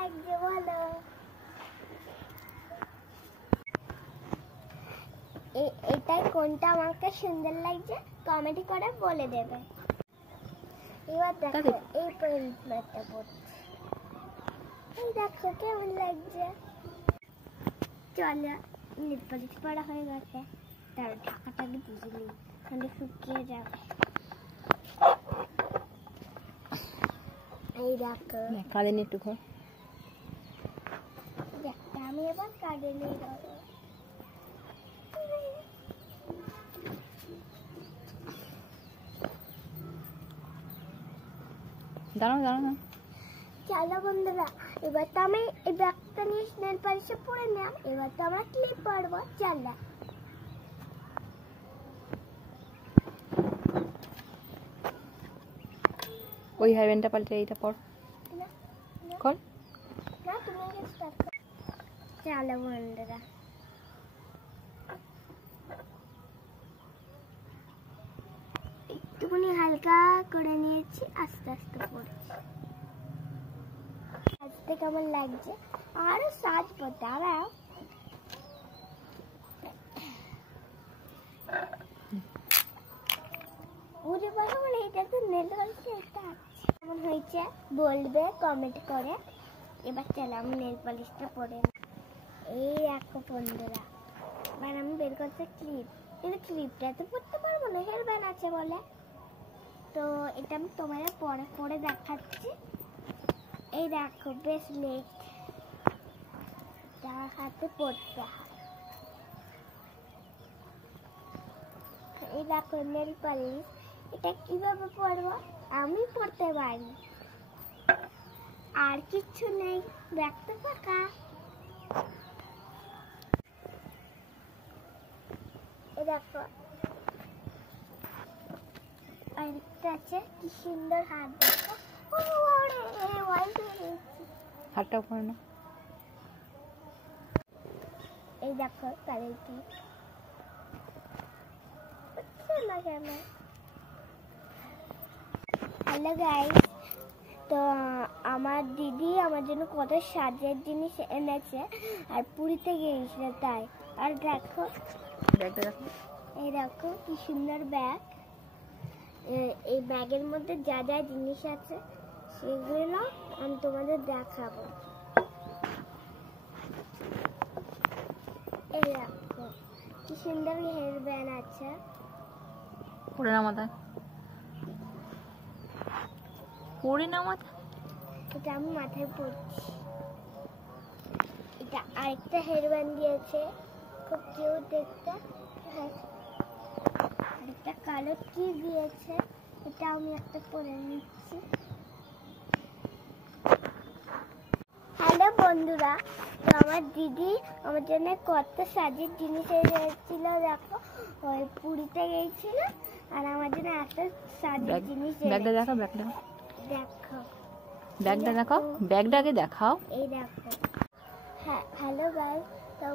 লাগছে বলো। এটাই কোনটা আমাকে সুন্দর লাগছে কমেন্ট করে বলে দেবে। এবার দেখো এই পেন্টটা পড়ছি, এই দেখো কেমন লাগছে। চলো নেল পলিশ পরা হয়ে গেছে, তার ঢাকাটাকে বুঝিনি তাহলে শুকিয়ে যাবে। এই দেখো কাঁদে নি একটু খা। আমি এবার কাঁদে নিয়ে যাবো। দাঁড়াও দাঁড়াও। চলো বন্ধুরা, এবার তো আমি এই ব্যাগটা নিয়ে নেল পলিশে পরে নিলাম, এবার তো আমরা ক্লিপ পরবো। চলো ওই হেয়ারব্যান্ডটা পাল্টে এইটা পর কর। না তুমি আগে স্টার্ট করো। চলো বন্ধুরা, একটুখানি হালকা করে নিয়েছি, আস্তে আস্তে পড়ছি। সাজতে কেমন লাগছে? আরো সাজবো, দাঁড়াও। বুঝে পারো মানে এটা তো নেল পলিশ, এটা কেমন হয়েছে বলবে কমেন্ট করে। এবার চলো আমি নেল পলিশটা পরে এই দেখো বন্ধুরা, এবার আমি বের করতে ক্লিপ, কিন্তু ক্লিপটা তো পরতে পারবো না, হেয়ার ব্যান্ড আছে বলে। তো এটা আমি তোমাদের পরে পরে দেখাচ্ছি। এই দেখো ব্রেসলেট, যা হাতে পরতে হয়। এই দেখো নেল পলিশ, এটা কিভাবে পরবো আমি পরতে পারি, আর কিচ্ছু নেই, ব্যাগটা ফাঁকা। এই দেখো আরেকটা আছে, কি সুন্দর হাত, দেখো। হাতটাও পরে না। এই দেখো তাদের কি না কেন। হ্যালো গাইস, তো আমার দিদি আমার জন্য কত সাজের জিনিস এনেছে, আর পুরীতে গিয়েছিল তাই। আর দেখো ব্যাগটা দেখো, এই দেখো কি সুন্দর ব্যাগ। এই ব্যাগের মধ্যে যা যা জিনিস আছে সেগুলো আমি তোমাদের দেখাবো। এই দেখো কি সুন্দর হেয়ার ব্যান্ড আছে। পরে না মাথায়, পরে না মাথায়। এটা আমি মাথায় পরছি। এটা আরেকটা হেয়ার ব্যান্ড দিয়েছে, খুব কিউট দেখতে। আরেকটা কালো কি দিয়েছে, এটা আমি একটা পরে নিচ্ছি। হ্যালো বন্ধুরা, তো আমার দিদি আমার জন্য কত সাজের জিনিস এনেছিল। দেখো ওই পুরীতে গিয়েছিল আর আমার জন্য এত সাজের জিনিস। ব্যাগটা দেখো, ব্যাগটা দেখো, ব্যাগটা দেখাও, ব্যাগটাকে দেখাও। এই দেখো। হ্যাঁ হ্যালো গাইস, তো